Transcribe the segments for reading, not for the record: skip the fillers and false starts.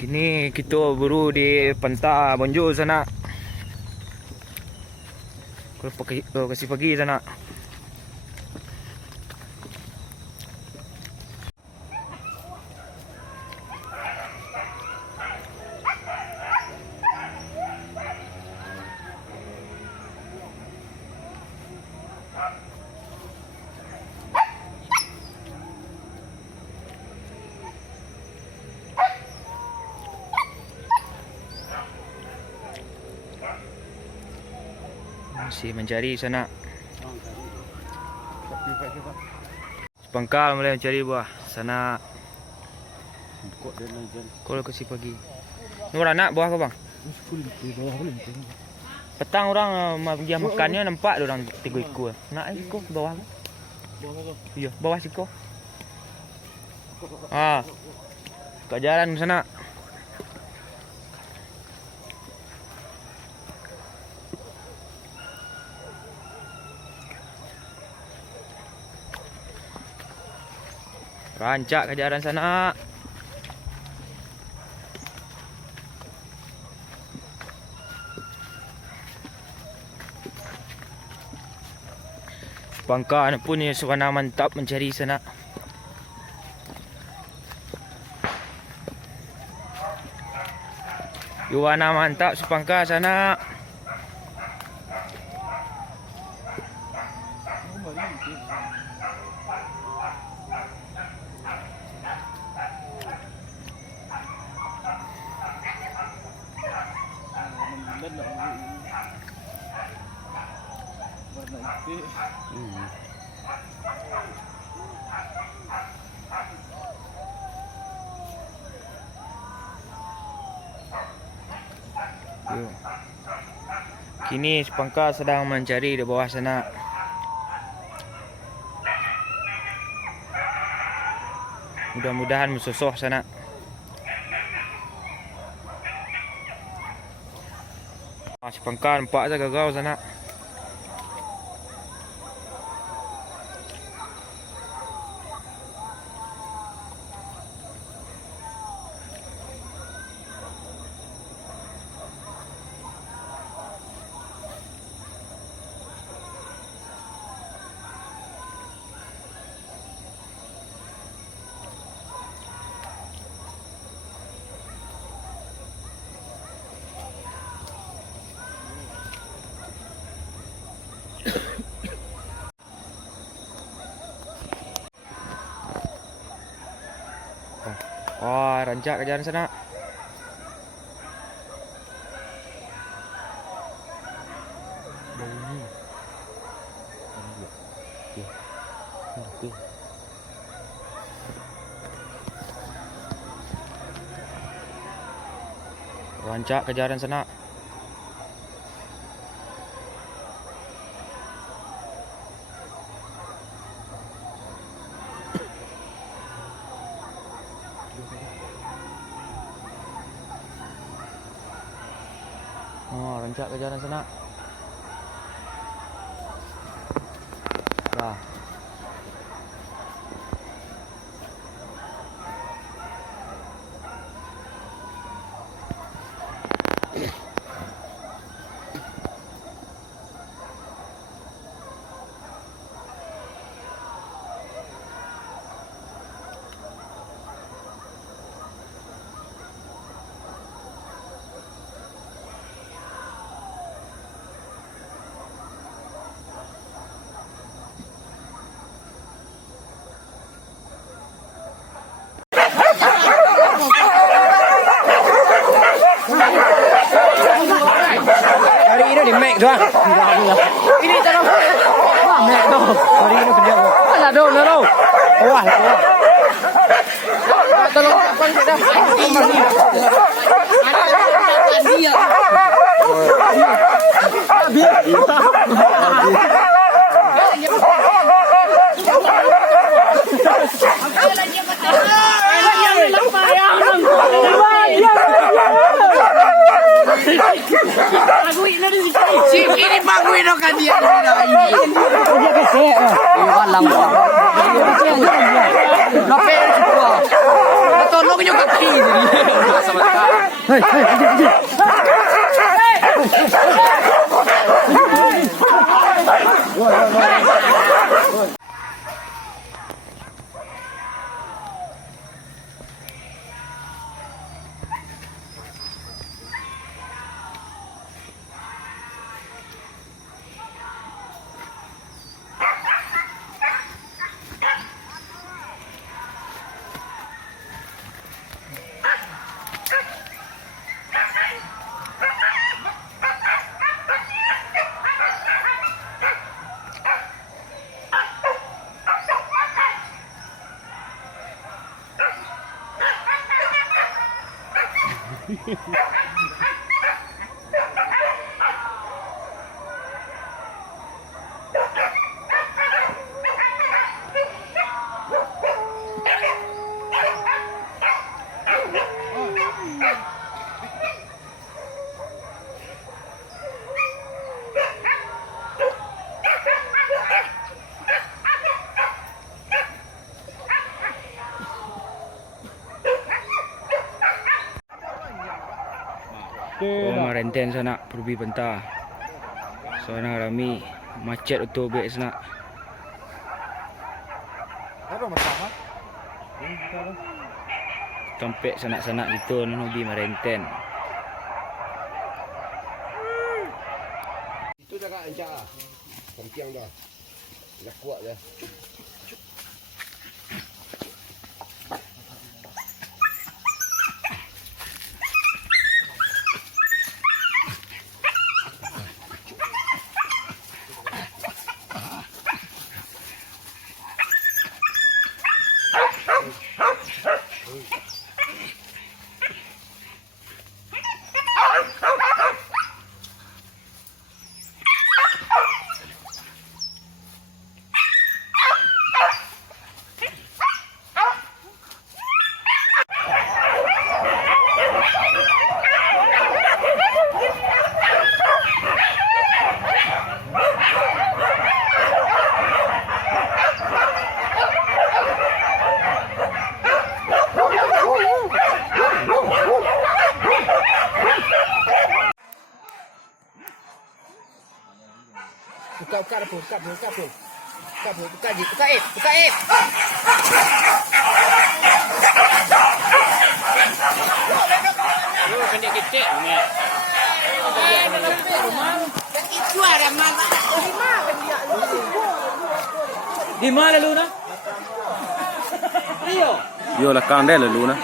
Kini kita berburu di Panta, bonjo sana. Kasih pergi sana. Masih mencari sana. Sepangkal mulai mencari buah sana. Kalau kasih pagi. Nur anak buah ke bang? Petang orang dia makannya nampak orang 3 ekor. Nak ekor ke bawah? Iya, bawah siko. Kajaran sana. Rancak Kajaran sana. Bangka pun ni suara mantap mencari sana. Yuana mantap sepangka sana. Kini sepangka sedang mencari di bawah sana. Mudah-mudahan BASOSOH sana. Sepangka nampak saja gagal sana. Rancak Kajaran sana. Rancak Kajaran sana. Rancak Kajaran sana. Dah. Hari ini di Mac doang. Ini tolong. Wah, Mac tu. Hari ini kerja aku. Mana do, no. Wah. Tolong kapan kita? Dia. Ini baguin dong kan dia. Dia kesek. Iya, lang. Lapel semua. Betul tolong nyo kaki jadi. Sama sekali. Hei, Rumah renten sanak pergi Panta. Sana rami macet betul bek sanak. Tampek sanak-sanak gitu nobi merenten. Itu dah kat encak ah. Sampiang dah. Dah kuat dah. Buka ip. Pendek kecil mak. Itu ada mana? Di mana lu na? Iyo. Yo là con đây là luôn á.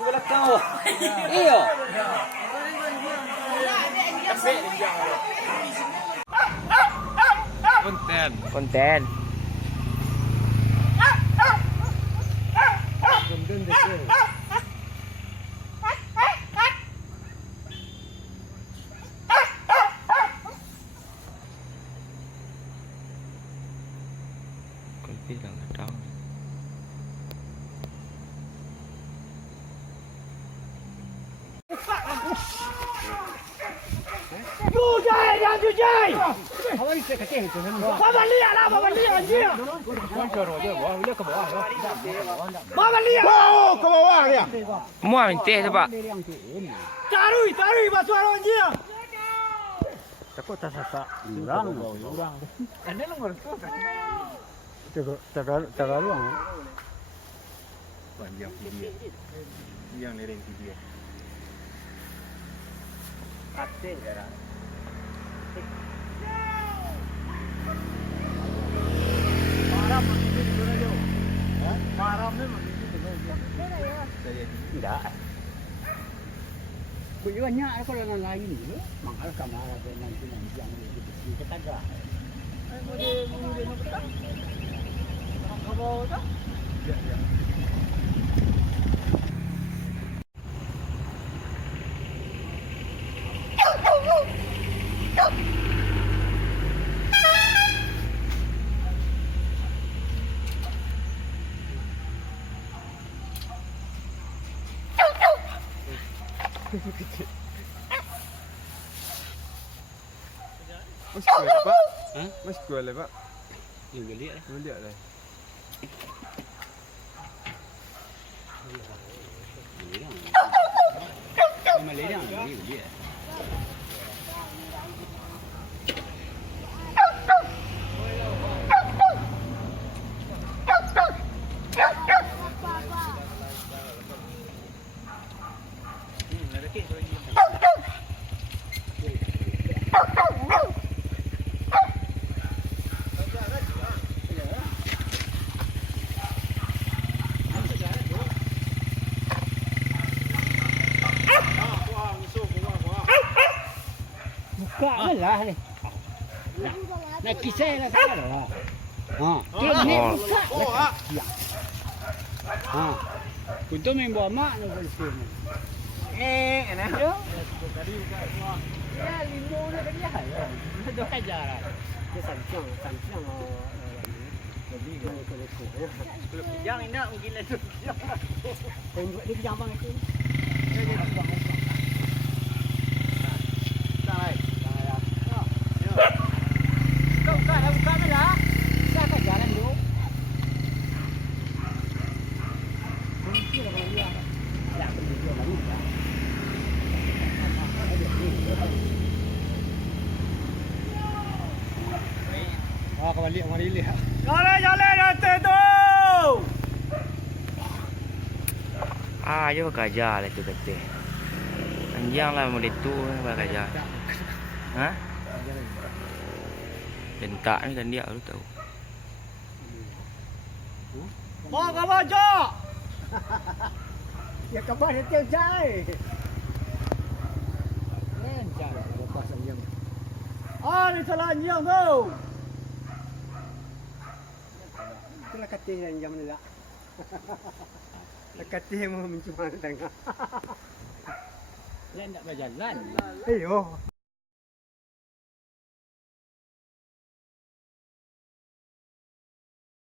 Wala kau. Iyo. Konten. Con biết rằng ở đâu. Mua mình tê thôi bạn. Taruh basuh orang dia. Takut tak sasak. Urang. Anda nomor tu. Tak ruang. Banyak video. Yang lereng video. Ate jaran. Maram mesti di mana jo? Maram ni mesti di mana jo? Tidak. Punya banyak kalau yang lain ni, mahal kamera nanti yang kita ada. Mau tak? Ya. Mas kual pak? Mas kual pak? Yang geliat. Geliat lah. Buka lah ni. Nak kisah lah saya lah. Dia ni buka. Kuntu main buah mak nak bersih. Enak. Yo. Tadi buka semua. Ya, limau ni tadi ya. Dua Kajaran. Dia sancang. Jadi kalau kalau pijang indah mungkin lah tu. Tengok dia pijang bang itu. Buka lah. Kita akan jalan dulu. Kunci lah kalau dia. Tak perlu dia lagi. Kembali mari lihat. Jalan nanti tu. Ayo Kajar lah tu kata. Panjang lah model tu Kajar. Ha? Bentak ni kan dia lu tahu. Mau ke bonjo? Ya kabar dia tiap jai. Lain cara lepas anjing. Ni salah anjing tu. Itulah kating anjing ni lah. Kating mau mencuma tengah. Lain tak berjalan. Ayo.